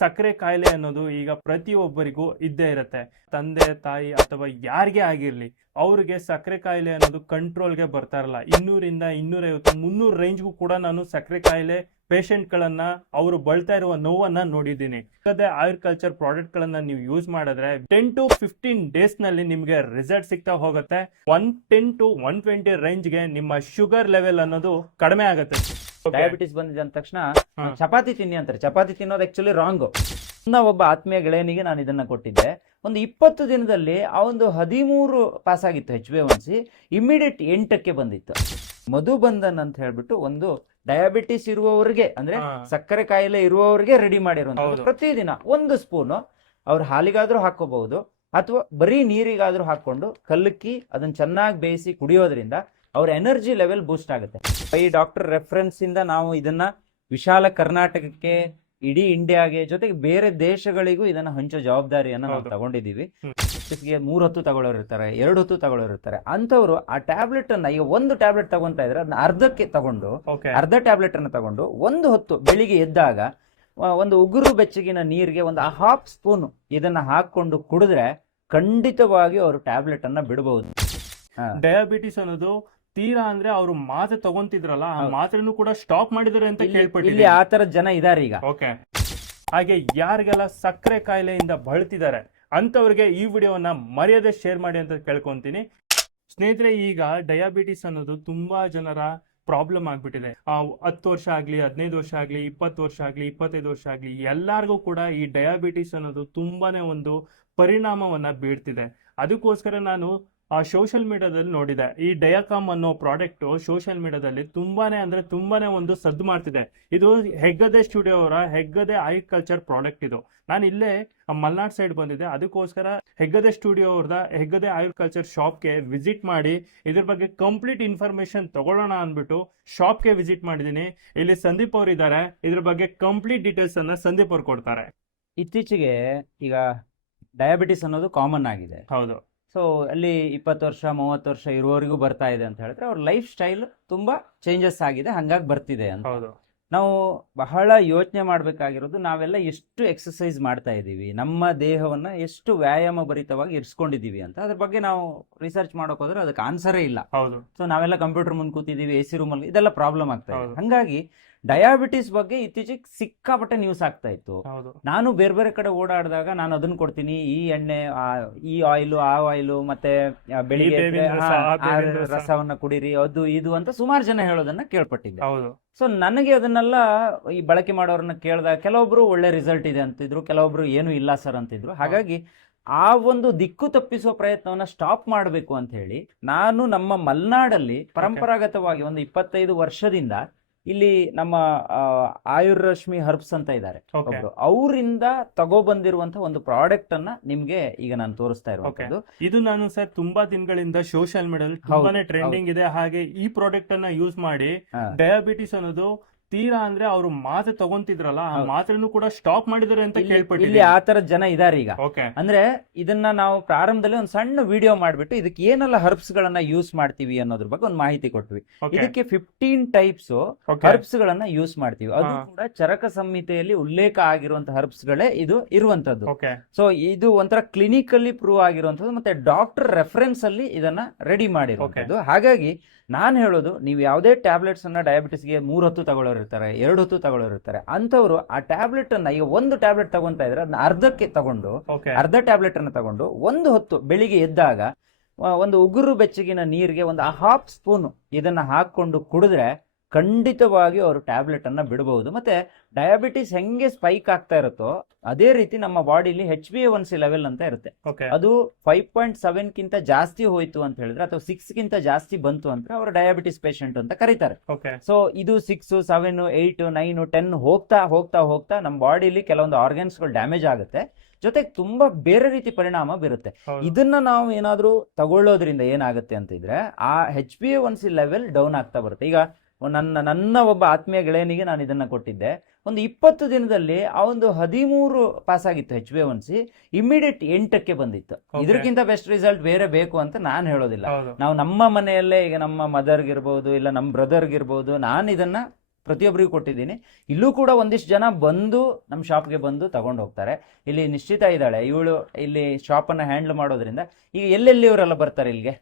ಸಕ್ಕರೆ ಕಾಯಿಲೆ ಅನ್ನೋದು ಈಗ ಪ್ರತಿಯೊಬ್ಬರಿಗೂ ಇದ್ದೇ ಇರುತ್ತೆ. ತಂದೆ ತಾಯಿ ಅಥವಾ ಯಾರಿಗೇ ಆಗಿರ್ಲಿ, ಅವ್ರಿಗೆ ಸಕ್ಕರೆ ಕಾಯಿಲೆ ಅನ್ನೋದು ಕಂಟ್ರೋಲ್ಗೆ ಬರ್ತಾ ಇರಲ್ಲ. 200 ಇಂದ 250 300 ರೇಂಜ್ಗೂ ಕೂಡ ನಾನು ಸಕ್ಕರೆ ಕಾಯಿಲೆ ಪೇಷಂಟ್ಗಳನ್ನ ಅವರು ಬಳಲ್ತಾ ಇರುವ ನೋವನ್ನ ನೋಡಿದ್ದೀನಿ. ಅದೇ ಆಯುರ್ಕಲ್ಚರ್ ಪ್ರಾಡಕ್ಟ್ ಗಳನ್ನ ನೀವು ಯೂಸ್ ಮಾಡಿದ್ರೆ 10 to 15 ಡೇಸ್ ನಲ್ಲಿ ನಿಮ್ಗೆ ರಿಸಲ್ಟ್ ಸಿಗ್ತಾ ಹೋಗುತ್ತೆ. 110 to 120 ರೇಂಜ್ಗೆ ನಿಮ್ಮ ಶುಗರ್ ಲೆವೆಲ್ ಅನ್ನೋದು ಕಡಿಮೆ ಆಗುತ್ತೆ. ಡಯಾಬಿಟಿಸ್ ಬಂದಿದೆ ಅಂದ ತಕ್ಷಣ ಚಪಾತಿ ತಿನ್ನಿ ಅಂತಾರೆ. ಚಪಾತಿ ತಿನ್ನೋದು ಆಕ್ಚುಲಿ ರಾಂಗ್. ಒಬ್ಬ ಆತ್ಮೀಯ ಗೆಳೆಯನಿಗೆ ನಾನು ಇದನ್ನ ಕೊಟ್ಟಿದ್ದೆ. ಒಂದು 20 ದಿನದಲ್ಲಿ ಆ ಒಂದು 13 ಪಾಸ್ ಆಗಿತ್ತು HbA1c. ಇಮಿಡಿಯೇಟ್ 8ಕ್ಕೆ ಬಂದಿತ್ತು. ಮಧುಬಂಧನ್ ಅಂತ ಹೇಳ್ಬಿಟ್ಟು ಒಂದು ಡಯಾಬಿಟಿಸ್ ಇರುವವರಿಗೆ ಅಂದ್ರೆ ಸಕ್ಕರೆ ಕಾಯಿಲೆ ಇರುವವರಿಗೆ ರೆಡಿ ಮಾಡಿರುವಂತ, ಪ್ರತಿದಿನ 1 ಸ್ಪೂನು ಅವ್ರ ಹಾಲಿಗಾದ್ರೂ ಹಾಕೋಬಹುದು ಅಥವಾ ಬರೀ ನೀರಿಗಾದ್ರೂ ಹಾಕೊಂಡು ಕಲ್ಲಕ್ಕಿ ಅದನ್ನ ಚೆನ್ನಾಗಿ ಬೇಯಿಸಿ ಕುಡಿಯೋದ್ರಿಂದ ಅವ್ರ ಎನರ್ಜಿ ಲೆವೆಲ್ ಬೂಸ್ಟ್ ಆಗುತ್ತೆ. ಈ ಡಾಕ್ಟರ್ ರೆಫರೆನ್ಸ್ ಇಂದ ನಾವು ಇದನ್ನ ವಿಶಾಲ ಕರ್ನಾಟಕಕ್ಕೆ, ಇಡೀ ಇಂಡಿಯಾಗೆ, ಜೊತೆಗೆ ಬೇರೆ ದೇಶಗಳಿಗೂ ಇದನ್ನ ಹಂಚೋ ಜವಾಬ್ದಾರಿಯನ್ನ ನಾವು ತಗೊಂಡಿದೀವಿ. 3 ಹೊತ್ತು ತಗೊಳ್ಳೋರು ಇರ್ತಾರೆ, 2 ಹೊತ್ತು ತಗೊಳ್ಳೋರು ಇರ್ತಾರೆ. ಅಂತವ್ರು ಆ ಟ್ಯಾಬ್ಲೆಟ್ ಅನ್ನ ಈಗ 1 ಟ್ಯಾಬ್ಲೆಟ್ ತಗೊಂತಾ ಇದ್ರೆ ಅದನ್ನ ಅರ್ಧಕ್ಕೆ ತಗೊಂಡು, ಅರ್ಧ ಟ್ಯಾಬ್ಲೆಟ್ ಅನ್ನ ತಗೊಂಡು 1 ಹೊತ್ತು ಬೆಳಿಗ್ಗೆ ಎದ್ದಾಗ ಒಂದು ಉಗುರು ಬೆಚ್ಚಗಿನ ನೀರಿಗೆ ಒಂದು 1/2 ಸ್ಪೂನ್ ಇದನ್ನ ಹಾಕೊಂಡು ಕುಡಿದ್ರೆ ಖಂಡಿತವಾಗಿ ಅವರು ಟ್ಯಾಬ್ಲೆಟ್ ಅನ್ನ ಬಿಡಬಹುದು. ಡಯಾಬಿಟಿಸ್ ಅನ್ನೋದು ತೀರಾ ಅಂದ್ರೆ ಅವರು ಮಾತ್ರೆ ತಗೊಂತಿದ್ರಲ್ಲ, ಆ ಮಾತ್ರೆನೂ ಕೂಡ ಸ್ಟಾಪ್ ಮಾಡಿದಾರೆ ಅಂತ ಕೇಳ್ಪಟ್ಟಿದ್ದೀನಿ. ಇಲ್ಲಿ ಆ ತರ ಜನ ಇದಾರೆ ಈಗ. ಓಕೆ. ಹಾಗೆ ಯಾರಿಗೆಲ್ಲ ಸಕ್ಕರೆ ಕಾಯಿಲೆಯಿಂದ ಬಳಲ್ತಿದ್ದಾರೆ ಅಂತವ್ರಿಗೆ ಈ ವಿಡಿಯೋವನ್ನ ಮರ್ಯಾದೆ ಶೇರ್ ಮಾಡಿ ಅಂತ ಕೇಳ್ಕೊಂತೀನಿ. ಸ್ನೇಹಿತರೆ, ಈಗ ಡಯಾಬಿಟಿಸ್ ಅನ್ನೋದು ತುಂಬಾ ಜನರ ಪ್ರಾಬ್ಲಮ್ ಆಗ್ಬಿಟ್ಟಿದೆ. 10 ವರ್ಷ ಆಗ್ಲಿ, 15 ವರ್ಷ ಆಗ್ಲಿ, 20 ವರ್ಷ ಆಗ್ಲಿ, 25 ವರ್ಷ ಆಗ್ಲಿ, ಎಲ್ಲಾರ್ಗೂ ಕೂಡ ಈ ಡಯಾಬಿಟಿಸ್ ಅನ್ನೋದು ತುಂಬಾನೇ ಒಂದು ಪರಿಣಾಮವನ್ನ ಬೀರ್ತಿದೆ. ಅದಕ್ಕೋಸ್ಕರ ನಾನು ಸೋಷಿಯಲ್ ಮೀಡಿಯಾದಲ್ಲಿ ನೋಡಿದೆ, ಈ ಡಯಾಕಾಮ್ ಅನ್ನೋ ಪ್ರಾಡಕ್ಟ್ ಸೋಷಿಯಲ್ ಮೀಡಿಯಾದಲ್ಲಿ ತುಂಬಾನೇ ಒಂದು ಸದ್ದು ಮಾಡ್ತಿದೆ. ಇದು ಹೆಗ್ಗದೆ ಸ್ಟುಡಿಯೋ ಅವರ ಹೆಗ್ಗದೆ ಆಯುರ್ಕಲ್ಚರ್ ಪ್ರಾಡಕ್ಟ್. ಇದು ನಾನು ಇಲ್ಲೇ ಮಲ್ನಾಡ್ ಸೈಡ್ ಬಂದಿದ್ದೆ, ಅದಕ್ಕೋಸ್ಕರ ಹೆಗ್ಗದೆ ಸ್ಟುಡಿಯೋ ಅವ್ರದ ಹೆಗ್ಗದೆ ಆಯುರ್ಕಲ್ಚರ್ ಶಾಪ್ಗೆ ವಿಸಿಟ್ ಮಾಡಿ ಇದ್ರ ಬಗ್ಗೆ ಕಂಪ್ಲೀಟ್ ಇನ್ಫಾರ್ಮೇಶನ್ ತಗೊಳ್ಳೋಣ ಅಂದ್ಬಿಟ್ಟು ಶಾಪ್ಗೆ ವಿಸಿಟ್ ಮಾಡಿದ್ದೀನಿ. ಇಲ್ಲಿ ಸಂದೀಪ್ ಅವ್ರು ಇದ್ದಾರೆ, ಇದ್ರ ಬಗ್ಗೆ ಕಂಪ್ಲೀಟ್ ಡೀಟೇಲ್ಸ್ ಅನ್ನ ಸಂದೀಪ್ ಅವ್ರು ಕೊಡ್ತಾರೆ. ಇತ್ತೀಚೆಗೆ ಈಗ ಡಯಾಬಿಟಿಸ್ ಅನ್ನೋದು ಕಾಮನ್ ಆಗಿದೆ. ಹೌದು. ಸೊ ಅಲ್ಲಿ 20 ವರ್ಷ 30 ವರ್ಷ ಇರುವವರಿಗೂ ಬರ್ತಾ ಇದೆ ಅಂತ ಹೇಳಿದ್ರೆ ಅವ್ರ ಲೈಫ್ ಸ್ಟೈಲ್ ತುಂಬಾ ಚೇಂಜಸ್ ಆಗಿದೆ, ಹಂಗಾಗಿ ಬರ್ತಿದೆ ಅಂತ. ನಾವು ಬಹಳ ಯೋಚನೆ ಮಾಡ್ಬೇಕಾಗಿರೋದು, ನಾವೆಲ್ಲ ಎಷ್ಟು ಎಕ್ಸಸೈಸ್ ಮಾಡ್ತಾ ಇದ್ದೀವಿ, ನಮ್ಮ ದೇಹವನ್ನ ಎಷ್ಟು ವ್ಯಾಯಾಮ ಭರಿತವಾಗಿ ಇರಿಸ್ಕೊಂಡಿದೀವಿ ಅಂತ. ಅದ್ರ ಬಗ್ಗೆ ನಾವು ರಿಸರ್ಚ್ ಮಾಡೋಕೆ ಹೋದ್ರೆ ಅದಕ್ಕೆ ಆನ್ಸರೇ ಇಲ್ಲ. ಸೊ ನಾವೆಲ್ಲ ಕಂಪ್ಯೂಟರ್ ಮುಂದೆ ಕೂತಿದೀವಿ, AC ರೂಮಲ್ಲಿ, ಇದೆಲ್ಲ ಪ್ರಾಬ್ಲಮ್ ಆಗ್ತಾ ಇದೆ. ಹಂಗಾಗಿ ಡಯಾಬಿಟಿಸ್ ಬಗ್ಗೆ ಇತ್ತೀಚೆಗೆ ಸಿಕ್ಕಾಪಟ್ಟೆ ನ್ಯೂಸ್ ಆಗ್ತಾ ಇತ್ತು. ನಾನು ಬೇರೆ ಬೇರೆ ಕಡೆ ಓಡಾಡಿದಾಗ ನಾನು ಅದನ್ನ ಕೊಡ್ತೀನಿ, ಈ ಎಣ್ಣೆ, ಈ ಆಯಿಲು, ಆ ಆಯಿಲು, ಮತ್ತೆ ಬೆಳಿಗ್ಗೆ ರಸವನ್ನ ಕುಡೀರಿ, ಅದು ಇದು ಅಂತ ಸುಮಾರು ಜನ ಹೇಳೋದನ್ನ ಕೇಳ್ಪಟ್ಟಿದ್ದೆ. ಸೊ ನನಗೆ ಅದನ್ನೆಲ್ಲ ಈ ಬಳಕೆ ಮಾಡೋರನ್ನ ಕೇಳಿದಾಗ ಕೆಲವೊಬ್ರು ಒಳ್ಳೆ ರಿಸಲ್ಟ್ ಇದೆ ಅಂತಿದ್ರು, ಕೆಲವೊಬ್ರು ಏನು ಇಲ್ಲ ಸರ್ ಅಂತಿದ್ರು. ಹಾಗಾಗಿ ಆ ಒಂದು ದಿಕ್ಕು ತಪ್ಪಿಸುವ ಪ್ರಯತ್ನವನ್ನ ಸ್ಟಾಪ್ ಮಾಡಬೇಕು ಅಂತ ಹೇಳಿ ನಾನು ನಮ್ಮ ಮಲ್ನಾಡಲ್ಲಿ ಪರಂಪರಾಗತವಾಗಿ ಒಂದು 25 ವರ್ಷದಿಂದ ಇಲ್ಲಿ ನಮ್ಮ ಆಯುರ್ರಶ್ಮಿ ಹರ್ಬ್ಸ್ ಅಂತ ಇದ್ದಾರೆ ಒಬ್ರು, ಅವರಿಂದ ತಗೊಬಂದಿರುವಂತಹ ಒಂದು ಪ್ರಾಡಕ್ಟ್ ಅನ್ನ ನಿಮ್ಗೆ ಈಗ ನಾನು ತೋರಿಸ್ತಾ ಇರುವಂತದ್ದು. ಇದು ನಾನು ಸರ್ ತುಂಬಾ ದಿನಗಳಿಂದ ಸೋಷಿಯಲ್ ಮೀಡಿಯಾದಲ್ಲಿ ತುಂಬಾನೇ ಟ್ರೆಂಡಿಂಗ್ ಇದೆ. ಹಾಗೆ ಈ ಪ್ರಾಡಕ್ಟ್ ಅನ್ನ ಯೂಸ್ ಮಾಡಿ ಡಯಾಬಿಟಿಸ್ ಅನ್ನೋದು ತೀರಾ ಅಂದ್ರೆ ಅವರು ಮಾತ್ರೆ ತಗೊಂತಿದ್ರಲ್ಲ, ಆ ಮಾತ್ರೆನೂ ಕೂಡ ಸ್ಟಾಪ್ ಮಾಡಿದಾರೆ ಅಂತ ಕೇಳ್ಪಟ್ಟಿದ್ದೀನಿ. ಇಲ್ಲಿ ಆ ತರ ಜನ ಇದಾರೆ ಈಗ. ಅಂದ್ರೆ ಇದನ್ನ ನಾವು ಪ್ರಾರಂಭದಲ್ಲಿ ಒಂದು ಸಣ್ಣ ವಿಡಿಯೋ ಮಾಡ್ಬಿಟ್ಟು ಇದಕ್ಕೆ ಏನೆಲ್ಲ ಹರ್ಬ್ಸ್ ಗಳನ್ನ ಯೂಸ್ ಮಾಡ್ತೀವಿ ಅನ್ನೋದ್ರ ಬಗ್ಗೆ ಒಂದು ಮಾಹಿತಿ ಕೊಟ್ವಿ. ಇದಕ್ಕೆ 15 ಟೈಪ್ಸ್ ಹರ್ಬ್ಸ್ ಗಳನ್ನ ಯೂಸ್ ಮಾಡ್ತೀವಿ. ಅದು ಕೂಡ ಚರಕ ಸಂಹಿತೆಯಲ್ಲಿ ಉಲ್ಲೇಖ ಆಗಿರುವಂತಹ ಹರ್ಬ್ಸ್ ಗಳೇ ಇದು ಇರುವಂತದ್ದು. ಸೊ ಇದು ಒಂಥರ ಕ್ಲಿನಿಕಲ್ಲಿ ಪ್ರೂವ್ ಆಗಿರುವಂತದ್ದು, ಮತ್ತೆ ಡಾಕ್ಟರ್ ರೆಫರೆನ್ಸ್ ಅಲ್ಲಿ ಇದನ್ನ ರೆಡಿ ಮಾಡಿರುವಂತದ್ದು. ಹಾಗಾಗಿ ನಾನು ಹೇಳೋದು, ನೀವು ಯಾವುದೇ ಟ್ಯಾಬ್ಲೆಟ್ಸ್ ಅನ್ನ ಡಯಾಬಿಟಿಸ್ಗೆ 3 ಹೊತ್ತು ತಗೊಳ್ಳೋರು ಇರ್ತಾರೆ, 2 ಹೊತ್ತು ತಗೊಳ್ಳೋರು ಇರ್ತಾರೆ. ಅಂತವ್ರು ಆ ಟ್ಯಾಬ್ಲೆಟ್ ಅನ್ನ ಈಗ 1 ಟ್ಯಾಬ್ಲೆಟ್ ತಗೊಂತಾ ಇದ್ರೆ ಅದನ್ನ ಅರ್ಧಕ್ಕೆ ತಗೊಂಡು, ಅರ್ಧ ಟ್ಯಾಬ್ಲೆಟ್ ಅನ್ನ ತಗೊಂಡು 1 ಹೊತ್ತು ಬೆಳಿಗ್ಗೆ ಎದ್ದಾಗ ಒಂದು ಉಗುರು ಬೆಚ್ಚಗಿನ ನೀರಿಗೆ ಒಂದು 1/2 ಸ್ಪೂನ್ ಇದನ್ನ ಹಾಕೊಂಡು ಕುಡಿದ್ರೆ ಖಂಡಿತವಾಗಿ ಅವರು ಟ್ಯಾಬ್ಲೆಟ್ ಅನ್ನ ಬಿಡಬಹುದು. ಮತ್ತೆ ಡಯಾಬಿಟಿಸ್ ಹೆಂಗೆ ಸ್ಪೈಕ್ ಆಗ್ತಾ ಇರುತ್ತೋ ಅದೇ ರೀತಿ ನಮ್ಮ ಬಾಡಿಲಿ HbA1c ಲೆವೆಲ್ ಅಂತ ಇರುತ್ತೆ. ಅದು 5.7 ಕಿಂತ ಜಾಸ್ತಿ ಹೋಯ್ತು ಅಂತ ಹೇಳಿದ್ರೆ, ಅಥವಾ 6 ಗಿಂತ ಜಾಸ್ತಿ ಬಂತು ಅಂತ ಅವರು ಡಯಾಬಿಟಿಸ್ ಪೇಷಂಟ್ ಅಂತ ಕರೀತಾರೆ. ಸೊ ಇದು 6, 7, 8, 9, 10 ಹೋಗ್ತಾ ಹೋಗ್ತಾ ಹೋಗ್ತಾ ನಮ್ಮ ಬಾಡಿಲಿ ಕೆಲವೊಂದು ಆರ್ಗನ್ಸ್ ಗಳು ಡ್ಯಾಮೇಜ್ ಆಗುತ್ತೆ, ಜೊತೆಗೆ ತುಂಬಾ ಬೇರೆ ರೀತಿ ಪರಿಣಾಮ ಬೀರುತ್ತೆ. ಇದನ್ನ ನಾವು ಏನಾದ್ರೂ ತಗೊಳ್ಳೋದ್ರಿಂದ ಏನಾಗುತ್ತೆ ಅಂತಿದ್ರೆ ಆ HbA1c ಲೆವೆಲ್ ಡೌನ್ ಆಗ್ತಾ ಬರುತ್ತೆ. ಈಗ ನನ್ನ ಒಬ್ಬ ಆತ್ಮೀಯ ಗೆಳೆಯನಿಗೆ ನಾನು ಇದನ್ನ ಕೊಟ್ಟಿದ್ದೆ. ಒಂದು 20 ದಿನದಲ್ಲಿ ಆ ಒಂದು 13 ಪಾಸ್ ಆಗಿತ್ತು HbA1c. ಇಮಿಡಿಯೇಟ್ 8ಕ್ಕೆ ಬಂದಿತ್ತು. ಇದಕ್ಕಿಂತ ಬೆಸ್ಟ್ ರಿಸಲ್ಟ್ ಬೇರೆ ಬೇಕು ಅಂತ ನಾನು ಹೇಳೋದಿಲ್ಲ. ನಾವು ನಮ್ಮ ಮನೆಯಲ್ಲೇ ಈಗ ನಮ್ಮ ಮದರ್ಗಿರ್ಬೋದು ಇಲ್ಲ ನಮ್ಮ ಬ್ರದರ್ಗಿರ್ಬೋದು ನಾನು ಇದನ್ನ ಪ್ರತಿಯೊಬ್ಬರಿಗೂ ಕೊಟ್ಟಿದ್ದೀನಿ. ಇಲ್ಲೂ ಕೂಡ ಒಂದಿಷ್ಟು ಜನ ಬಂದು ನಮ್ಮ ಶಾಪ್ಗೆ ಬಂದು ತಗೊಂಡು ಹೋಗ್ತಾರೆ. ಇಲ್ಲಿ ನಿಶ್ಚಿತ ಇದ್ದಾಳೆ, ಇವಳು ಇಲ್ಲಿ ಶಾಪನ್ನು ಹ್ಯಾಂಡಲ್ ಮಾಡೋದ್ರಿಂದ. ಈಗ ಎಲ್ಲೆಲ್ಲಿ ಇವರೆಲ್ಲ ಬರ್ತಾರೆ ಇಲ್ಲಿಗೆ?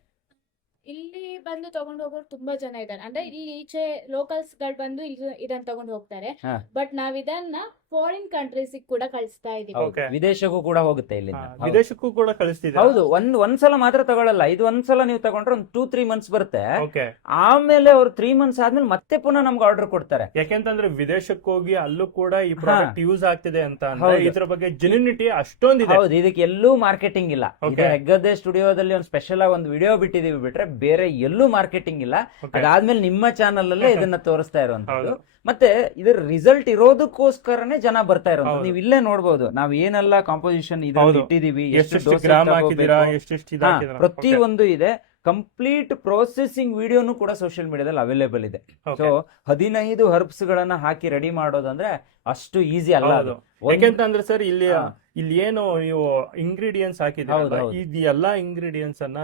ಇಲ್ಲಿ ಬಂದು ತಗೊಂಡು ಹೋಗೋರು ತುಂಬಾ ಜನ ಇದ್ದಾರೆ. ಅಂದ್ರೆ ಇಲ್ಲಿ ಈಚೆ ಲೋಕಲ್ಸ್ ಗಳು ಬಂದು ಇದನ್ನ ತಗೊಂಡು ಹೋಗ್ತಾರೆ. ಹಾ. ಬಟ್ ನಾವ್ ಇದನ್ನ ಫಾರಿನ್ ಕಂಟ್ರೀಸ್ ಕೂಡ ಕಳಿಸ್ತಾ ಇದೀವಿ. Okay. ವಿದೇಶಕ್ಕೂ ಕೂಡ ಹೋಗುತ್ತೆ ಇಲ್ಲಿಂದ. ಹೌದು. ವಿದೇಶಕ್ಕೂ ಕೂಡ ಕಳಿಸ್ತಿದೆ. ಹೌದು, ಒಂದ್ಸಲ ಮಾತ್ರ ತಗೊಳ್ಳಲ್ಲ. ಇದು ಒಂದ್ಸಲ ನೀವು ತಗೊಂಡ್ರೆ ಒಂದು 2-3 ಮಂತ್ಸ್ ಬರುತ್ತೆ. ಓಕೆ. ಆಮೇಲೆ ಅವ್ರು 3 ಮಂತ್ಸ್ ಆದ್ಮೇಲೆ ಮತ್ತೆ ಪುನಃ ನಮ್ಗೆ ಆರ್ಡರ್ ಕೊಡ್ತಾರೆ. ಯಾಕೆಂತಂದ್ರೆ ವಿದೇಶಕ್ಕೆ ಹೋಗಿ ಅಲ್ಲೂ ಕೂಡ ಈ ಪ್ರಾಡಕ್ಟ್ ಯೂಸ್ ಆಗ್ತಿದೆ ಅಂತ ಅಂದ್ರೆ ಹೌದು. ಇದ್ರ ಬಗ್ಗೆ ಜೆನ್ಯೂನಿಟಿ ಅಷ್ಟೊಂದಿದೆ. ಹೌದು, ಇದಕ್ಕೆ ಎಲ್ಲೂ ಮಾರ್ಕೆಟಿಂಗ್ ಇಲ್ಲ. Okay. ಇದು ಹೆಗ್ಗದ್ದೆ ಸ್ಟುಡಿಯೋದಲ್ಲಿ ಒಂದು ಸ್ಪೆಷಲ್ ಆಗಿ ಒಂದು ವಿಡಿಯೋ ಬಿಟ್ಟಿದೀವಿ, ಬಿಟ್ರೆ ಬೇರೆ ಎಲ್ಲೂ ಮಾರ್ಕೆಟಿಂಗ್ ಇಲ್ಲ. Okay. ಅದಾದ್ಮೇಲೆ ನಿಮ್ಮ ಚಾನಲ್ ಅಲ್ಲೇ ಇದನ್ನ ತೋರಿಸ್ತಾ ಇರುವಂತದ್ದು. ಮತ್ತೆ ಇದ್ರ ರಿಸಲ್ಟ್ ಇರೋದಕ್ಕೋಸ್ಕರನೇ ಜನ ಬರ್ತಾ ಇರೋದು. ಹೌದು. ನೀವು ಇಲ್ಲೇ ನೋಡ್ಬೋದು ನಾವು ಏನೆಲ್ಲ ಕಾಂಪೋಸಿಷನ್ ಇದ್ರಲ್ಲಿ ಹೌದು. ಇಟ್ಟಿದೀವಿ, ಎಷ್ಟು ಗ್ರಾಮ್ ಹಾಕಿದೀರಾ, ಎಷ್ಟು ಪ್ರತಿ ಒಂದು ಇದೆ. ಕಂಪ್ಲೀಟ್ ಪ್ರೊಸೆಸಿಂಗ್ ವಿಡಿಯೋನು ಕೂಡ ಸೋಷಿಯಲ್ ಮೀಡಿಯಾದಲ್ಲಿ ಅವೈಲೇಬಲ್ ಇದೆ. ಸೊ 15 ಹರ್ಬ್ಸ್ ಗಳನ್ನ ಹಾಕಿ ರೆಡಿ ಮಾಡೋದಂದ್ರೆ ಅಷ್ಟು ಈಸಿ ಅಲ್ಲ ಅದು. ಯಾಕೆಂತಂದ್ರೆ ಸರ್ ಇಲ್ಲಿ ಏನು ನೀವು ಇಂಗ್ರೀಡಿಯೆಂಟ್ಸ್ ಹಾಕಿದ್ರೆ ಹೌದು. ಇದು ಎಲ್ಲಾ ಇಂಗ್ರೀಡಿಯೆಂಟ್ಸ್ ಅನ್ನ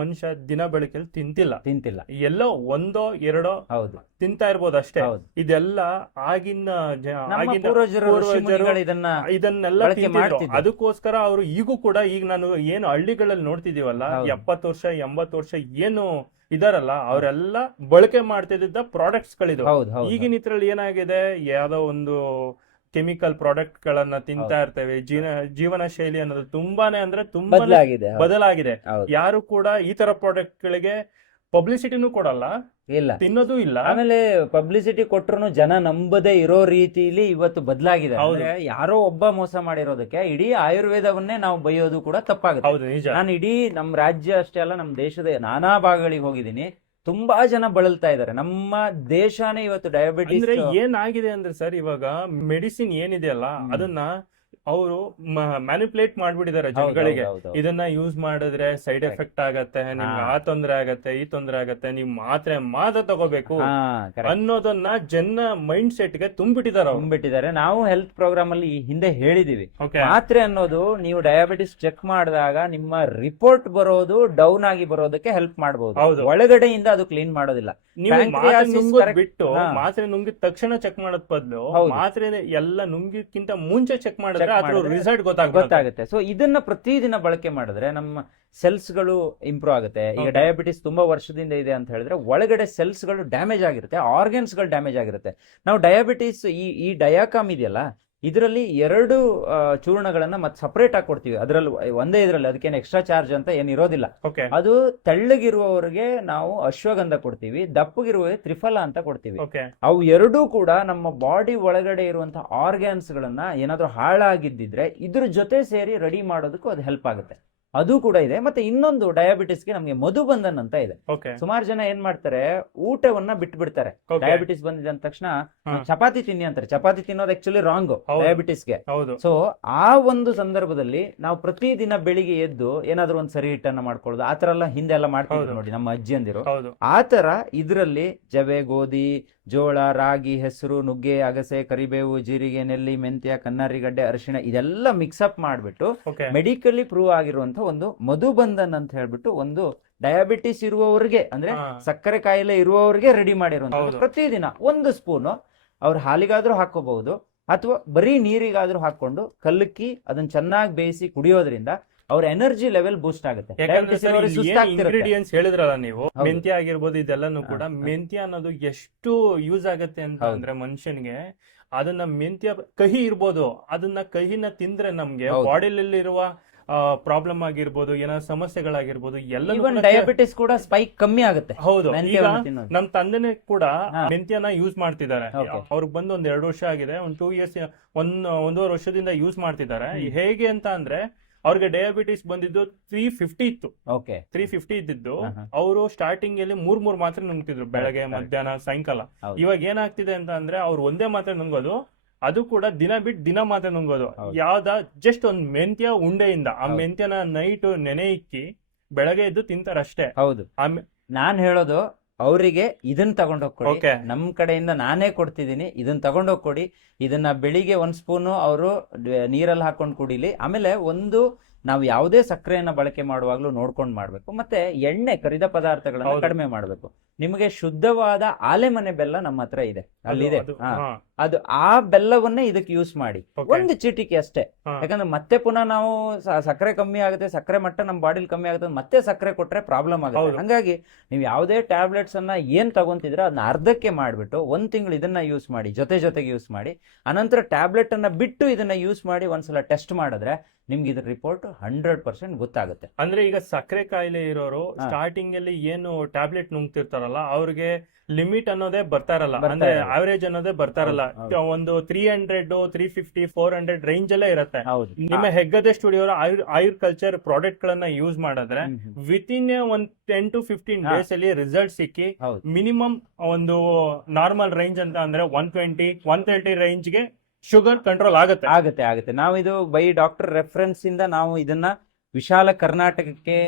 ಮನುಷ್ಯ ದಿನ ಬೆಳಕಲ್ಲಿ ತಿಂತಿಲ್ಲ. ಎಲ್ಲೋ ಒಂದೋ ಎರಡೋ ಹೌದು ತಿಂತಾ ಇರ್ಬೋದು ಅಷ್ಟೇ. ಹೌದು. ಇದೆಲ್ಲ ಆಗಿನ ನಮ್ಮ ಪೂರ್ವಜರು, ಋಷಿಮುನಿಗಳು ಇದನ್ನೆಲ್ಲ ಬಳಕೆ ತಿಂತಿದ್ರು. ಮಾಡ್ತಿದ್ರು. ಅದಕ್ಕೋಸ್ಕರ ಅವರು ಈಗೂ ಕೂಡ ಈಗ ನಾನು ಏನು ಹಳ್ಳಿಗಳಲ್ಲಿ ನೋಡ್ತಿದೀವಲ್ಲ, ಹೌದು. 70 ವರ್ಷ 80 ವರ್ಷ ಏನು ಇದಾರಲ್ಲ ಅವರೆಲ್ಲ ಬಳಕೆ ಮಾಡ್ತಿದ್ದ ಪ್ರಾಡಕ್ಟ್ಸ್ ಗಳಿದು. ಹೌದು, ಹೌದು. ಈಗಿನ ಇದ್ರಲ್ಲಿ ಏನಾಗಿದೆ, ಯಾವ್ದೋ ಒಂದು ಕೆಮಿಕಲ್ ಪ್ರಾಡಕ್ಟ್ ಗಳನ್ನ ತಿಂತಾ ಇರ್ತೇವೆ. ಜೀವನ ಶೈಲಿ ಅನ್ನೋದು ತುಂಬಾನೇ ಬದಲಾಗಿದೆ. ಬದಲಾಗಿದೆ. ಹೌದು. ಯಾರು ಕೂಡ ಈ ತರ ಪ್ರಾಡಕ್ಟ್ ಗಳಿಗೆ ಪಬ್ಲಿಸಿಟಿನೂ ಕೊಡಲ್ಲ, ಇಲ್ಲ, ತಿನ್ನೋದು ಇಲ್ಲ. ಆಮೇಲೆ ಪಬ್ಲಿಸಿಟಿ ಕೊಟ್ರು ಜನ ನಂಬದೇ ಇರೋ ರೀತಿಲಿ ಇವತ್ತು ಬದಲಾಗಿದೆ. ಹೌದು. ಅಂದ್ರೆ ಯಾರೋ ಒಬ್ಬ ಮೋಸ ಮಾಡಿರೋದಕ್ಕೆ ಇಡೀ ಆಯುರ್ವೇದವನ್ನೇ ನಾವು ಬೈಯೋದು ಕೂಡ ತಪ್ಪಾಗುತ್ತೆ. ಹೌದು, ನಿಜ. ನಾನು ಇಡೀ ನಮ್ಮ ರಾಜ್ಯ ಅಷ್ಟೇ ಅಲ್ಲ, ನಮ್ಮ ದೇಶದ ನಾನಾ ಭಾಗಗಳಿಗೆ ಹೋಗಿದ್ದೀನಿ. ತುಂಬಾ ಜನ ಬಳಲ್ತಾ ಇದ್ದಾರೆ. ನಮ್ಮ ದೇಶನೇ ಇವತ್ತು ಡಯಾಬಿಟಿಸ್ ಅಂದ್ರೆ ಏನಾಗಿದೆ ಅಂದ್ರೆ ಸರ್, ಇವಾಗ ಮೆಡಿಸಿನ್ ಏನಿದೆಯಲ್ಲ ಅದನ್ನ ಅವರು ಮ್ಯಾನಿಪುಲೇಟ್ ಮಾಡ್ಬಿಟ್ಟಿದ್ದಾರೆ ಜನಗಳಿಗೆ. ಇದನ್ನ ಯೂಸ್ ಮಾಡಿದ್ರೆ ಸೈಡ್ ಎಫೆಕ್ಟ್ ಆಗತ್ತೆ, ನಿಮ್ಗೆ ಆ ತೊಂದ್ರೆ ಆಗತ್ತೆ, ಈ ತೊಂದ್ರೆ ಆಗತ್ತೆ, ನೀವು ಮಾತ್ರ ತಗೋಬೇಕು ಅನ್ನೋದನ್ನ ಜನ ಮೈಂಡ್ ಸೆಟ್ ಗೆ ತುಂಬಿಟ್ಟಿದ್ದಾರೆ. ನಾವು ಹೆಲ್ತ್ ಪ್ರೋಗ್ರಾಮ್ ಅಲ್ಲಿ ಹಿಂದೆ ಹೇಳಿದೀವಿ, Okay. ಮಾತ್ರೆ ಅನ್ನೋದು ನೀವು ಡಯಾಬಿಟಿಸ್ ಚೆಕ್ ಮಾಡಿದಾಗ ನಿಮ್ಮ ರಿಪೋರ್ಟ್ ಬರೋದು ಡೌನ್ ಆಗಿ ಬರೋದಕ್ಕೆ ಹೆಲ್ಪ್ ಮಾಡಬಹುದು. ಹೌದು. ಒಳಗಡೆಯಿಂದ ಅದು ಕ್ಲೀನ್ ಮಾಡೋದಿಲ್ಲ. ನೀವು ಮಾತ್ರೆ Pancreasis ನುಂಗೋದ್ correct- ಬಿಟ್ಟು ಹಾ. ಮಾತ್ರೆ ನುಂಗಿದ ತಕ್ಷಣ ಚೆಕ್ ಮಾಡೋದ್ ಬದಲು ಹೌದು. ಮಾತ್ರೆ ಎಲ್ಲ ನುಂಗಿದ್ಕಿಂತ ಮುಂಚೆ ಚೆಕ್ ಮಾಡಿದ್ರೆ Check ಅದ್ರ ಮಾಡಿದ್ರೆ ರಿಸಲ್ಟ್ ಗೊತ್ತಾಗುತ್ತೆ. ಸೊ ಇದನ್ನ ಪ್ರತಿದಿನ ಬಳಕೆ ಮಾಡಿದ್ರೆ ನಮ್ಮ ಸೆಲ್ಸ್ ಗಳು ಇಂಪ್ರೂವ್ ಆಗುತ್ತೆ. ಈಗ Okay. ಡಯಾಬಿಟಿಸ್ ತುಂಬಾ ವರ್ಷದಿಂದ ಇದೆ ಅಂತ ಹೇಳಿದ್ರೆ ಒಳಗಡೆ ಸೆಲ್ಸ್ ಗಳು ಡ್ಯಾಮೇಜ್ ಆಗಿರುತ್ತೆ, ಆರ್ಗನ್ಸ್ ಗಳು ಡ್ಯಾಮೇಜ್ ಆಗಿರುತ್ತೆ. ನಾವು ಡಯಾಬಿಟಿಸ್ ಈ ಡಯಾಕಾಮ್ ಇದೆಯಲ್ಲ, ಇದರಲ್ಲಿ 2 ಚೂರ್ಣಗಳನ್ನ ಮತ್ತೆ ಸಪರೇಟ್ ಆಗಿ ಕೊಡ್ತೀವಿ. ಅದರಲ್ಲಿ ಒಂದೇ ಇದರಲ್ಲಿ ಅದಕ್ಕೇನು ಎಕ್ಸ್ಟ್ರಾ ಚಾರ್ಜ್ ಅಂತ ಏನಿರೋದಿಲ್ಲ. ಓಕೆ. ಅದು ತೆಳ್ಳಗಿರುವವರಿಗೆ ನಾವು ಅಶ್ವಗಂಧ ಕೊಡ್ತೀವಿ, ದಪ್ಪಗಿರುವವರಿಗೆ ತ್ರಿಫಲ ಅಂತ ಕೊಡ್ತೀವಿ. ಓಕೆ. ಅವು ಎರಡೂ ಕೂಡ ನಮ್ಮ ಬಾಡಿ ಒಳಗಡೆ ಇರುವಂತಹ ಆರ್ಗ್ಯಾನ್ಸ್ ಗಳನ್ನ ಏನಾದ್ರೂ ಹಾಳಾಗಿದ್ದಿದ್ರೆ ಇದ್ರ ಜೊತೆ ಸೇರಿ ರೆಡಿ ಮಾಡೋದಕ್ಕೂ ಅದು ಹೆಲ್ಪ್ ಆಗುತ್ತೆ. ಅದು ಕೂಡ ಇದೆ. ಮತ್ತೆ ಇನ್ನೊಂದು ಡಯಾಬಿಟಿಸ್ಗೆ ನಮಗೆ ಮಧುಬಂಧನ್ ಅಂತ ಇದೆ. ಓಕೆ. ಸುಮಾರು ಜನ ಏನ್ ಮಾಡ್ತಾರೆ, ಊಟವನ್ನ ಬಿಟ್ಟು ಬಿಡ್ತಾರೆ. Okay. ಡಯಾಬಿಟಿಸ್ ಬಂದಿದೆ ಅಂದ ತಕ್ಷಣ ಚಪಾತಿ ತಿನ್ನಿ ಅಂತಾರೆ. ಚಪಾತಿ ತಿನ್ನೋದು ಆಕ್ಚುಲಿ ರಾಂಗ್ ಹೌದು. ಡಯಾಬಿಟಿಸ್ಗೆ. ಹೌದು. ಸೊ ಆ ಒಂದು ಸಂದರ್ಭದಲ್ಲಿ ನಾವು ಪ್ರತಿದಿನ ಬೆಳಿಗ್ಗೆ ಎದ್ದು ಏನಾದ್ರೂ ಒಂದ್ ಸರಿ ಹಿಟ್ಟನ್ನ ಮಾಡ್ಕೊಳ್ಳೋದು, ಆತರ ಎಲ್ಲ ಹಿಂದೆ ಎಲ್ಲ ಮಾಡ್ತಿದ್ರು ಹೌದು. ನೋಡಿ ನಮ್ಮ ಅಜ್ಜಿಯಂದಿರು. ಹೌದು. ಆತರ ಇದ್ರಲ್ಲಿ ಜವೆ, ಗೋಧಿ, ಜೋಳ, ರಾಗಿ, ಹೆಸರು, ನುಗ್ಗೆ, ಅಗಸೆ, ಕರಿಬೇವು, ಜೀರಿಗೆ, ನೆಲ್ಲಿ, ಮೆಂತ್ಯ, ಕನ್ನರಿಗಡ್ಡೆ, ಅರಿಶಿಣ ಇದೆಲ್ಲ ಮಿಕ್ಸಪ್ ಮಾಡ್ಬಿಟ್ಟು ಓಕೆ. ಮೆಡಿಕಲಿ ಪ್ರೂವ್ ಆಗಿರುವಂತ ಒಂದು ಮಧುಬಂಧನ್ ಅಂತ ಹೇಳ್ಬಿಟ್ಟು ಒಂದು ಡಯಾಬಿಟಿಸ್ ಇರುವವರಿಗೆ ಅಂದ್ರೆ ಹಾ. ಸಕ್ಕರೆ ಕಾಯಿಲೆ ಇರುವವರಿಗೆ ರೆಡಿ ಮಾಡಿರುವಂತ ಹೌದು. ಪ್ರತಿದಿನ 1 ಸ್ಪೂನು ಅವ್ರ ಹಾಲಿಗಾದ್ರೂ ಹಾಕೋಬಹುದು ಅಥವಾ ಬರೀ ನೀರಿಗಾದ್ರೂ ಹಾಕೊಂಡು ಕಲಕಿ ಅದನ್ನ ಚೆನ್ನಾಗಿ ಬೇಯಿಸಿ ಕುಡಿಯೋದ್ರಿಂದ ಅವ್ರ ಎನರ್ಜಿ ಲೆವೆಲ್ ಬೂಸ್ಟ್ ಆಗುತ್ತೆ. ಇಂಗ್ರೀಡಿಯೆಂಟ್ಸ್ ಹೇಳಿದ್ರಲ್ಲ ನೀವು, ಹೌದು. ಮೆಂತ್ಯ ಆಗಿರ್ಬೋದು, ಇದೆಲ್ಲಾನು ಕೂಡ ಹಾ. ಮೆಂತ್ಯ ಅನ್ನೋದು ಎಷ್ಟು ಯೂಸ್ ಆಗತ್ತೆ ಅಂತ ಹೌದು. ಅಂದ್ರೆ ಮನುಷ್ಯನಿಗೆ ಅದನ್ನ ಮೆಂತ್ಯ ಕಹಿ ಇರ್ಬೋದು, ಅದನ್ನ ಕಹಿನ ತಿಂದ್ರೆ ನಮ್ಗೆ ಹೌದು. ಬಾಡಿಲಿ ಇರುವ ಪ್ರಾಬ್ಲಮ್ ಆಗಿರ್ಬೋದು, ಏನಾದ್ರು ಸಮಸ್ಯೆಗಳಾಗಿರ್ಬೋದು ಎಲ್ಲ ಡಯಾಬಿಟಿಸ್ ಕೂಡ ಸ್ಪೈಕ್ ಕಮ್ಮಿ ಆಗುತ್ತೆ. ಹೌದು. ಈಗ ಮೆಂತ್ಯವನ್ನು ತಿನ್ನೋದು. ನಮ್ ತಂದೆನೆ ಕೂಡ ಹಾ. ಮೆಂತ್ಯನ ಯೂಸ್ ಮಾಡ್ತಿದ್ದಾರೆ. Okay. ಅವ್ರಿಗೆ ಬಂದು 2 ವರ್ಷ ಆಗಿದೆ, 2 ಇಯರ್ಸ್ 1.5 ವರ್ಷದಿಂದ ಯೂಸ್ ಮಾಡ್ತಿದ್ದಾರೆ. ಹೇಗೆ ಅಂತ ಅಂದ್ರೆ ಅವ್ರಿಗೆ ಡಯಾಬಿಟಿಸ್ ಬಂದಿದ್ದು 350 ಇತ್ತು. ಓಕೆ. 350 ಇದ್ದಿದ್ದು ಹಾ. ಅವರು ಸ್ಟಾರ್ಟಿಂಗ್ ಅಲ್ಲಿ 3 ಮಾತ್ರೆ ನುಂಗ್ತಿದ್ರು, ಬೆಳಗ್ಗೆ, Correct. ಮಧ್ಯಾಹ್ನ, ಸಾಯಂಕಾಲ. ಹೌದು. ಇವಾಗ ಏನಾಗ್ತಿದೆ ಅಂತ ಅಂದ್ರೆ ಅವ್ರು ಒಂದೇ ಮಾತ್ರೆ ನುಂಗೋದು, ಅದು ಕೂಡ ದಿನ ಬಿಟ್ಟು ದಿನ ಮಾತ್ರೆ ನುಂಗೋದು. ಹೌದು. ಜಸ್ಟ್ ಒಂದ್ ಮೆಂತ್ಯ ಉಂಡೆಯಿಂದ ಆ ಹೌದು. ಮೆಂತ್ಯನ ನೈಟ್ ನೆನೆ ಇಕ್ಕಿ ಬೆಳಗ್ಗೆ ಎದ್ದು ತಿಂತಾರಷ್ಟೇ. ಹೌದು. ನಾನ್ ಹೇಳೋದು ಅವರಿಗೆ ಇದನ್ನ ತಗೊಂಡೋಗ್ಕೊಡಿ. Okay. ನಮ್ ಕಡೆಯಿಂದ ನಾನೇ ಕೊಡ್ತಿದ್ದೀನಿ, ಇದನ್ನ ತಗೊಂಡೋಗ್ಕೊಡಿ. ಇದನ್ನ ಬೆಳಿಗ್ಗೆ 1 ಸ್ಪೂನು ಅವರು ನೀರಲ್ಲಿ ಹಾಕೊಂಡು ಕುಡಿಲಿ. ಆಮೇಲೆ ಒಂದು ನಾವು ಯಾವುದೇ ಸಕ್ಕರೆಯನ್ನ ಬಳಕೆ ಮಾಡುವಾಗ್ಲೂ ನೋಡ್ಕೊಂಡು ಮಾಡ್ಬೇಕು. ಮತ್ತೆ ಎಣ್ಣೆ ಕರಿದ ಪದಾರ್ಥಗಳನ್ನ ಹೌದು. ಕಡಿಮೆ ಮಾಡ್ಬೇಕು. ನಿಮಗೆ ಶುದ್ಧವಾದ ಆಲೆಮನೆ ಬೆಲ್ಲ ನಮ್ಮ ಹತ್ರ ಇದೆ, ಅಲ್ಲಿದೆ. ಅದು ಆ ಬೆಲ್ಲವನ್ನೇ ಇದಕ್ಕೆ ಯೂಸ್ ಮಾಡಿ, ಒಂದು ಚೀಟಿಕೆ ಅಷ್ಟೇ. ಯಾಕಂದ್ರೆ ಮತ್ತೆ ಪುನಃ ನಾವು ಸಕ್ಕರೆ ಕಮ್ಮಿ ಆಗುತ್ತೆ, ಸಕ್ಕರೆ ಮಟ್ಟ ನಮ್ಮ ಬಾಡಿಲಿ ಕಮ್ಮಿ ಆಗುತ್ತೆ, ಮತ್ತೆ ಸಕ್ಕರೆ ಕೊಟ್ರೆ ಪ್ರಾಬ್ಲಮ್ ಆಗುತ್ತೆ. ಹಂಗಾಗಿ ನೀವು ಯಾವುದೇ ಟ್ಯಾಬ್ಲೆಟ್ಸ್ ಅನ್ನ ಏನ್ ತಗೊಂತಿದ್ರೆ ಅದನ್ನ ಅರ್ಧಕ್ಕೆ ಮಾಡ್ಬಿಟ್ಟು 1 ತಿಂಗಳು ಇದನ್ನ ಯೂಸ್ ಮಾಡಿ, ಜೊತೆಗೆ ಯೂಸ್ ಮಾಡಿ, ಅನಂತರ ಟ್ಯಾಬ್ಲೆಟ್ ಅನ್ನ ಬಿಟ್ಟು ಇದನ್ನ ಯೂಸ್ ಮಾಡಿ ಒಂದ್ಸಲ ಟೆಸ್ಟ್ ಮಾಡಿದ್ರೆ ನಿಮ್ಗೆ ಇದ್ರ ರಿಪೋರ್ಟ್ 100% ಗೊತ್ತಾಗುತ್ತೆ. ಅಂದ್ರೆ ಈಗ ಸಕ್ಕರೆ ಕಾಯಿಲೆ ಇರೋರು ಸ್ಟಾರ್ಟಿಂಗ್ ಅಲ್ಲಿ ಏನು ಟ್ಯಾಬ್ಲೆಟ್ ನುಂಗ್ತಿರ್ತಾರಲ್ಲ ಅವ್ರಿಗೆ ಲಿಮಿಟ್ ಅನ್ನೋದೇ ಬರ್ತಾ ಇರಲ್ಲ, ಅಂದ್ರೆ ಆವರೇಜ್ ಅನ್ನೋದೇ ಬರ್ತಾ ಇರಲ್ಲ. ಒಂದು 300, 350, 400 ರೇಂಜ್ ಅಲ್ಲೇ ಇರುತ್ತೆ. ನಿಮ್ಮ ಹೆಗ್ಗದೆ ಸ್ಟುಡಿಯೋ ಆಯುರ್ಕಲ್ಚರ್ ಪ್ರಾಡಕ್ಟ್ ಗಳನ್ನ ಯೂಸ್ ಮಾಡಿದ್ರೆ ವಿತಿನ್ ಒಂದು 10 to 15 ಡೇಸ್ ಅಲ್ಲಿ ರಿಸಲ್ಟ್ ಸಿಕ್ಕಿ ಮಿನಿಮಮ್ ಒಂದು ನಾರ್ಮಲ್ ರೇಂಜ್ ಅಂತ ಅಂದ್ರೆ 120, 130 ರೇಂಜ್ಗೆ ಶುಗರ್ ಕಂಟ್ರೋಲ್ ಆಗುತ್ತೆ. ನಾವು ಇದು ಬೈ ಡಾಕ್ಟರ್ ರೆಫರೆನ್ಸ್ ಇಂದ ನಾವು ಇದನ್ನ ವಿಶಾಲ ಕರ್ನಾಟಕಕ್ಕೆ,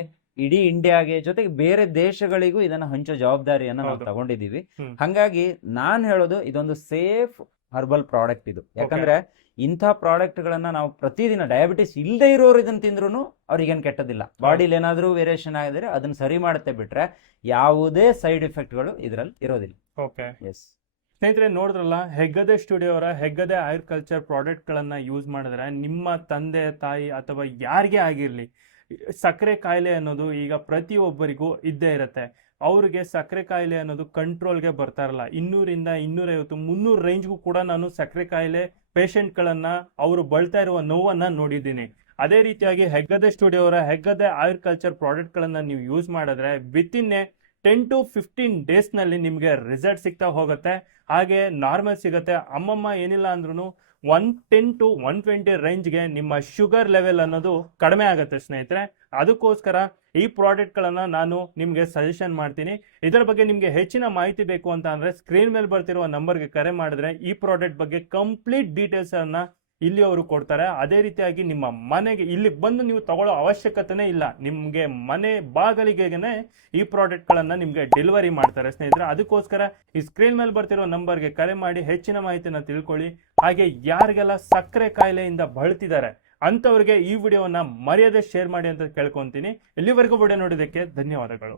ಇಡೀ ಇಂಡಿಯಾಗೆ, ಜೊತೆಗೆ ಬೇರೆ ದೇಶಗಳಿಗೂ ಇದನ್ನ ಹಂಚೋ ಜವಾಬ್ದಾರಿಯನ್ನ ನಾವು ತಗೊಂಡಿದೀವಿ. ಹಂಗಾಗಿ ನಾನ್ ಹೇಳೋದು ಇದೊಂದು ಸೇಫ್ ಹರ್ಬಲ್ ಪ್ರಾಡಕ್ಟ್ ಇದು. ಯಾಕಂದ್ರೆ ಇಂಥ ಪ್ರಾಡಕ್ಟ್ ಗಳನ್ನ ನಾವು ಪ್ರತಿದಿನ ಡಯಾಬಿಟಿಸ್ ಇಲ್ಲದೆ ಇರೋರು ಇದನ್ನ ತಿಂದ್ರು ಅವ್ರಿಗೇನು ಕೆಟ್ಟದಿಲ್ಲ. ಬಾಡಿಲಿ ಏನಾದ್ರೂ ವೇರಿಯೇಷನ್ ಆಗಿದ್ರೆ ಅದನ್ನ ಸರಿ ಮಾಡುತ್ತೆ ಬಿಟ್ರೆ ಯಾವುದೇ ಸೈಡ್ ಎಫೆಕ್ಟ್ಗಳು ಇದರಲ್ಲಿ ಇರೋದಿಲ್ಲ. ಓಕೆ, ಎಸ್ ಸ್ನೇಹಿತರೆ, ನೋಡಿದ್ರಲ್ಲ, ಹೆಗ್ಗದೆ ಸ್ಟುಡಿಯೋ ಅವರ ಹೆಗ್ಗದೆ ಆಯುರ್ಕಲ್ಚರ್ ಪ್ರಾಡಕ್ಟ್ ಗಳನ್ನ ಯೂಸ್ ಮಾಡಿದ್ರೆ ನಿಮ್ಮ ತಂದೆ ತಾಯಿ ಅಥವಾ ಯಾರಿಗೇ ಆಗಿರ್ಲಿ ಸಕ್ಕರೆ ಕಾಯಿಲೆ ಅನ್ನೋದು ಈಗ ಪ್ರತಿಯೊಬ್ಬರಿಗೂ ಇದ್ದೇ ಇರುತ್ತೆ. ಅವ್ರಿಗೆ ಸಕ್ಕರೆ ಕಾಯಿಲೆ ಅನ್ನೋದು ಕಂಟ್ರೋಲ್ಗೆ ಬರ್ತಾ ಇರಲ್ಲ. 200 250 300 ರೇಂಜ್ಗೂ ಕೂಡ ನಾನು ಸಕ್ಕರೆ ಕಾಯಿಲೆ ಪೇಷಂಟ್ಗಳನ್ನ ಅವರು ಬಳಲ್ತಾ ಇರುವ ನೋವನ್ನ ನೋಡಿದ್ದೀನಿ. ಅದೇ ರೀತಿಯಾಗಿ ಹೆಗ್ಗದೆ ಸ್ಟುಡಿಯೋ ಅವರ ಹೆಗ್ಗದೆ ಆಯುರ್ಕಲ್ಚರ್ ಪ್ರಾಡಕ್ಟ್ ಗಳನ್ನ ನೀವು ಯೂಸ್ ಮಾಡಿದ್ರೆ ವಿತಿನ್ 10 to 15 ಡೇಸ್ ನಲ್ಲಿ ನಿಮ್ಗೆ ರಿಸಲ್ಟ್ ಸಿಗ್ತಾ ಹೋಗುತ್ತೆ. ಹಾಗೆ ನಾರ್ಮಲ್ ಸಿಗುತ್ತೆ. ಅಮ್ಮಮ್ಮ ಏನಿಲ್ಲ ಅಂದ್ರೂ 110 to 120 ರೇಂಜ್ಗೆ ನಿಮ್ಮ ಶುಗರ್ ಲೆವೆಲ್ ಅನ್ನೋದು ಕಡಿಮೆ ಆಗುತ್ತೆ ಸ್ನೇಹಿತರೆ. ಅದಕ್ಕೋಸ್ಕರ ಈ ಪ್ರಾಡಕ್ಟ್ ಗಳನ್ನ ನಾನು ನಿಮ್ಗೆ ಸಜೆಷನ್ ಮಾಡ್ತೀನಿ. ಇದರ ಬಗ್ಗೆ ನಿಮ್ಗೆ ಹೆಚ್ಚಿನ ಮಾಹಿತಿ ಬೇಕು ಅಂತ ಅಂದ್ರೆ ಸ್ಕ್ರೀನ್ ಮೇಲೆ ಬರ್ತಿರುವ ನಂಬರ್ಗೆ ಕರೆ ಮಾಡಿದ್ರೆ ಈ ಪ್ರಾಡಕ್ಟ್ ಬಗ್ಗೆ ಕಂಪ್ಲೀಟ್ ಡೀಟೇಲ್ಸ್ ಅನ್ನ ಇಲ್ಲಿ ಅವರು ಕೊಡ್ತಾರೆ. ಅದೇ ರೀತಿಯಾಗಿ ನಿಮ್ಮ ಮನೆಗೆ ಇಲ್ಲಿಗೆ ಬಂದು ನೀವು ತಗೊಳ್ಳೋ ಅವಶ್ಯಕತೆನೇ ಇಲ್ಲ, ನಿಮ್ಗೆ ಮನೆ ಬಾಗಿಲಿಗೆನೆ ಈ ಪ್ರಾಡಕ್ಟ್ ಗಳನ್ನ ನಿಮ್ಗೆ ಡೆಲಿವರಿ ಮಾಡ್ತಾರೆ ಸ್ನೇಹಿತರೆ. ಅದಕ್ಕೋಸ್ಕರ ಈ ಸ್ಕ್ರೀನ್ ಮೇಲೆ ಬರ್ತಿರೋ ನಂಬರ್ಗೆ ಕರೆ ಮಾಡಿ ಹೆಚ್ಚಿನ ಮಾಹಿತಿನ ತಿಳ್ಕೊಳ್ಳಿ. ಹಾಗೆ ಯಾರಿಗೆಲ್ಲ ಸಕ್ಕರೆ ಕಾಯಿಲೆಯಿಂದ ಬಳಲ್ತಿದ್ದಾರೆ ಅಂತವ್ರಿಗೆ ಈ ವಿಡಿಯೋವನ್ನ ಮರ್ಯಾದೆ ಶೇರ್ ಮಾಡಿ ಅಂತ ಕೇಳ್ಕೊಂತೀನಿ. ಇಲ್ಲಿವರೆಗೂ ವಿಡಿಯೋ ನೋಡಿದ್ದಕ್ಕೆ ಧನ್ಯವಾದಗಳು.